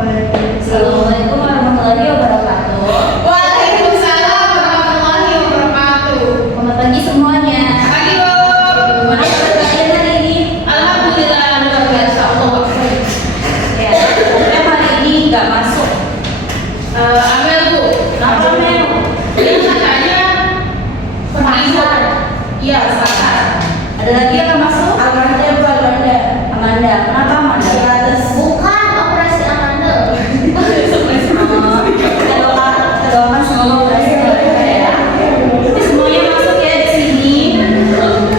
Assalamualaikum warahmatullahi wabarakatuh. Waalaikumsalam warahmatullahi wabarakatuh. Selamat pagi semuanya. Pagi, Bu. Gimana kabar kalian hari ini? Alhamdulillah luar biasa. Allah Akbar. Ya, saya hari ini nggak masuk. Amel, Bu. Kenapa, Mel? Dia katanya Pasar. Iya, salah. Ada lagi yang nggak masuk? Amanda, Bu, Amanda. Amanda. Kenapa Amanda? Di atas. Bukan operasi Amanda. Kita doakan semoga berhasil ya. Jadi semuanya masuk ya di sini.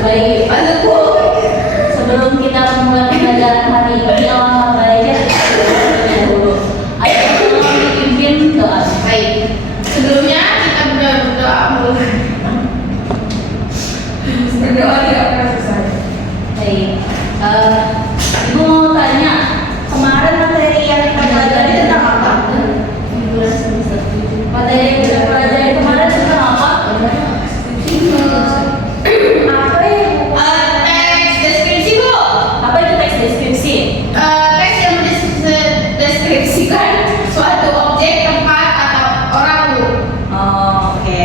Baik. Masuk, Bu. Sebelum kita memulai pembelajaran hari ini, alangkah baiknya kita dulu. Ayo tolong dipimpin doa. Baik. Sebelumnya kita berdoa dulu. Berdoa tidak pernah selesai. Baik. Ibu mau tanya, kemarin materi yang kita pelajari tentang apa? Materi yang kita pelajari kemarin tentang apa? Apa ya? Teks deskripsi, Bu. Apa itu teks deskripsi? Teks yang mendeskripsikan suatu objek, tempat, atau orang, Bu. Oh, oke.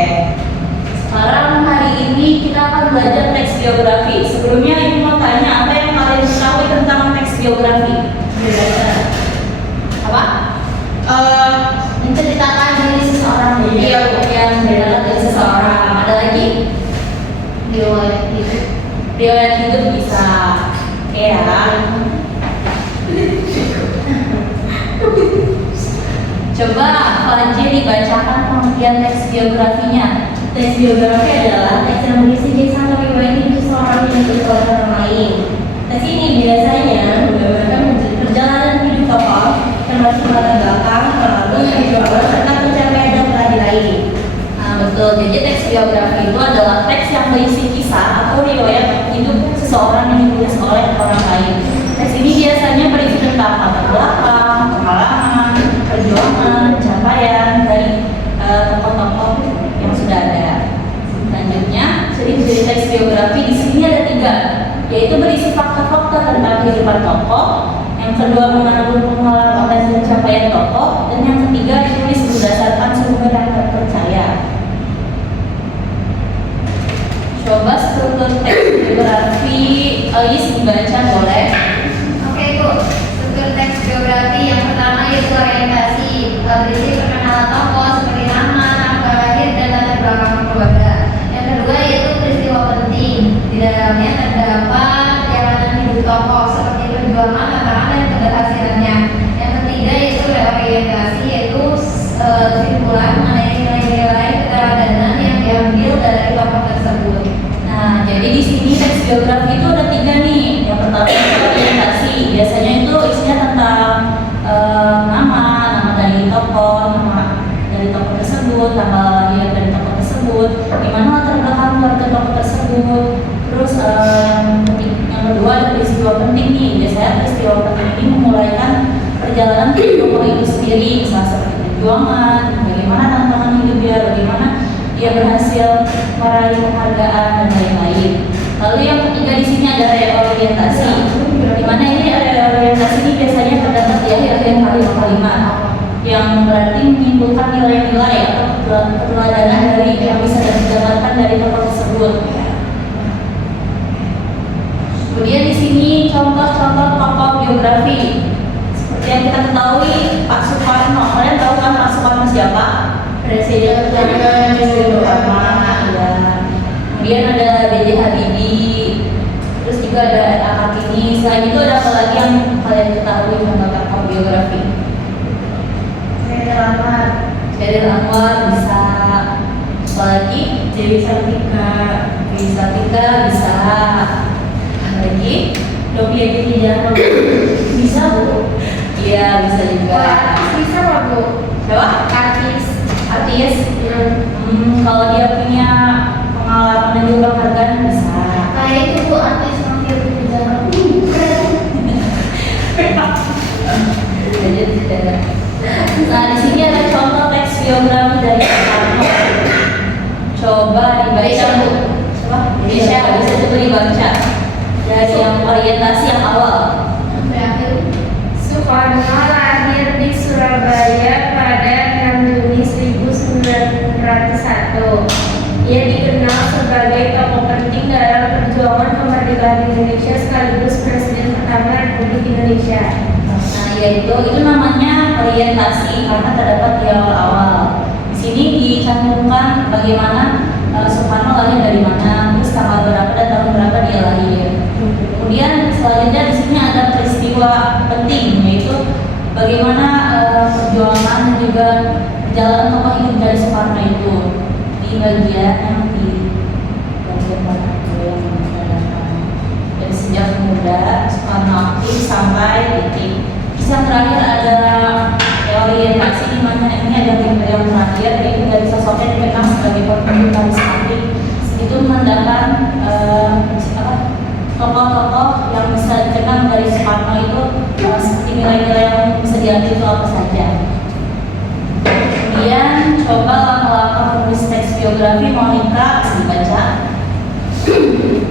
Sekarang hari ini kita akan belajar teks biografi. Sebelumnya ibu mau tanya, apa yang kalian ketahui tentang teks biografi? Apa? Menceritakan diri seseorang. Iya, Bu. Yang menceritakan dari seseorang. Ada lagi? Riwayat hidup. Riwayat hidup bisa. Ya. Coba Fajri dibacakan pengertian teks biografinya. Teks biografi adalah teks yang berisi kisah atau riwayat hidup seseorang yang diikuti oleh orang lain. Teks ini biasanya menggambarkan perjalanan hidup tokoh, termasuk latar belakang, pengalaman, perjuangan, serta pencapaian yang telah diraih. Nah, betul. Jadi teks biografi itu adalah teks yang berisi kisah atau riwayat hidup seseorang yang ditulis oleh orang lain. Teks ini biasanya berisi tentang latar belakang, pengalaman, perjuangan, pencapaian dari tokoh-tokoh yang sudah ada. Selanjutnya, ciri-ciri teks biografi di sini ada 3, yaitu berisi fakta-fakta tentang kehidupan tokoh. Yang kedua, mengandung pengalaman dan pencapaian tokoh, dan yang ketiga ditulis berdasarkan sumber yang terpercaya. Coba struktur teks biografi Ais dibaca boleh? Oke, Bu. Struktur teks biografi yang pertama yaitu orientasi, berisi perkenalan tokoh seperti nama, tanggal lahir, dan latar belakang keluarga. Yang kedua yaitu peristiwa penting. Di dalamnya terdapat perjalanan hidup tokoh seperti perjuangan, tantangan, dan keberhasilannya. Yang ketiga yaitu reorientasi, yaitu kesimpulan mengenai nilai-nilai keteladanan yang diambil dari tokoh tersebut. Nah, jadi di sini teks biografi itu ada 3 nih. Yang pertama itu orientasi. Biasanya itu isinya tentang nama dari tokoh, nama dari tokoh tersebut, tanggal lahir dari tokoh tersebut, di mana latar belakang keluarga tokoh tersebut. Terus yang kedua ada peristiwa penting nih. Biasanya peristiwa penting ini memulaikan perjalanan tokoh itu sendiri, misalnya seperti perjuangan, bagaimana tantangan hidup dia, bagaimana dia berhasil meraih penghargaan dan lain-lain. Lalu yang ketiga di sini ada reorientasi, di mana ini reorientasi ini biasanya terdapat di akhir-akhir kalimat, yang berarti menyimpulkan nilai-nilai atau keteladanan dari yang bisa didapatkan dari tokoh tersebut. Kemudian di sini contoh-contoh tokoh biografi. Seperti yang kita ketahui, Pak Soekarno. Kalian tahu kan Pak Soekarno siapa? Presiden pertama. Ya. Kemudian ada B.J. Habibie. Terus juga ada R.A. Kartini. Selain itu ada apa lagi yang kalian ketahui tentang tokoh biografi? Sheryl Anwar bisa. Apa lagi? Dewi Sartika. Dewi Sartika bisa. Lagi Dopi Aditya bisa, Bu? Iya, bisa juga. Bisa nggak, Bu? Siapa? Artis. Kalau dia punya pengalaman dan juga penghargaan bisa. Kayak itu, Bu, artis mampir di jalan. Nah, di sini ada contoh teks biografi dari Soekarno. Coba dibaca, Bu. Coba bisa coba dibaca. Dari yang orientasi yang awal. Soekarno lahir di 1901. Ia dikenal sebagai tokoh penting dalam perjuangan kemerdekaan Indonesia sekaligus Presiden pertama Republik Indonesia. Nah, yaitu itu namanya orientasi karena terdapat di awal-awal. Di sini dicantumkan bagaimana Soekarno lahir dari mana, terus tanggal berapa dan tahun berapa dia lahir. Kemudian selanjutnya di sini ada peristiwa penting yaitu bagaimana perjuangan dan juga perjalanan tokoh hidup dari Soekarno itu di bagian yang di bagian mana itu yang menandakan dari sejak muda Soekarno aktif sampai titik. Terus yang terakhir ada orientasi di mana ini ada yang terakhir yaitu dari sosoknya dikenal sebagai pemimpin karismatik. Itu menandakan tokoh-tokoh yang bisa dikenal dari Soekarno itu seperti nilai-nilai yang bisa diambil itu apa saja. Kemudian coba langkah-langkah menulis teks biografi Monica bisa dibaca.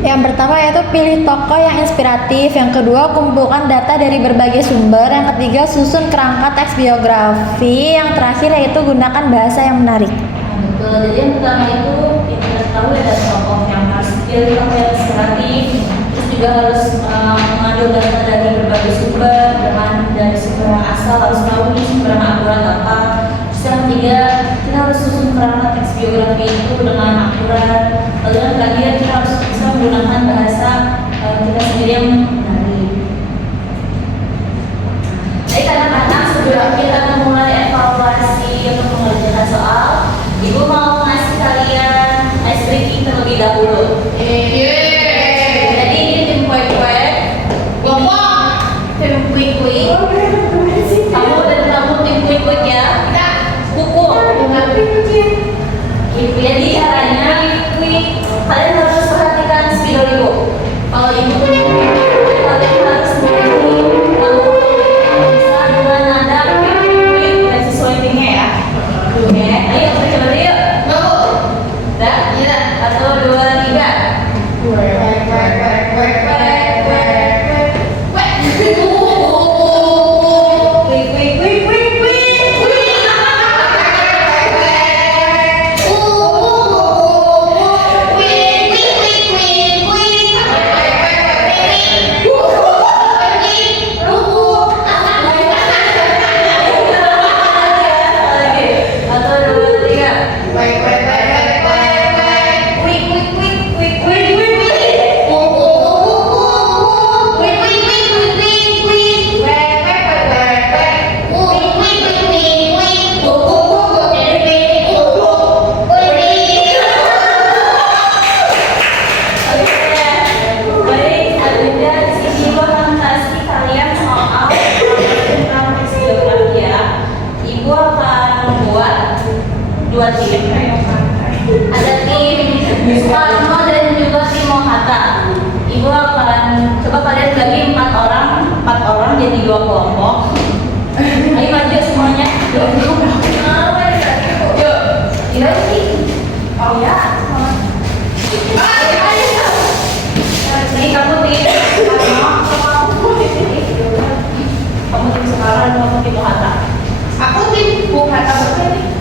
Yang pertama yaitu pilih tokoh yang inspiratif, yang kedua kumpulkan data dari berbagai sumber, yang ketiga susun kerangka teks biografi, yang terakhir yaitu gunakan bahasa yang menarik. Nah, betul. Jadi yang pertama itu kita tahu ada tokoh yang harus pilih tokoh yang inspiratif, terus juga harus mengambil data dari berbagai sumber, dari sumber yang asal harus tahu nih sumber yang akurat apa. Terus yang ketiga kita harus susun kerangka teks biografi itu dengan akurat. Lalu yang terakhir kita harus bisa menggunakan bahasa kita sendiri yang menarik. Jadi kadang-kadang sebelum kita memulai evaluasi untuk mengerjakan soal, Ibu mau ngasih kalian ice breaking terlebih dahulu. Jadi ini tim kue-kue, tim kue-kue. Kamu dan kamu tim kue-kue ya. Kuku. Jadi caranya kalian harus perhatikan spidol ibu. Kalau ibu punya kalian harus bisa dengan nada dan sesuai timnya ya. Oke, ayo kita coba yuk. Dah? Iya. 1, 2, 3. Dua tim, ada tim Soekarno dan juga tim Mohatta. Ibu akan coba kalian bagi 4 orang jadi 2 kelompok. Ayo maju semuanya. Yuk. Iya sih. Oh ya. Ini kamu tim kamu tim Soekarno, kamu tim Mohatta. Aku tim Mohatta berarti.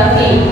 biografi.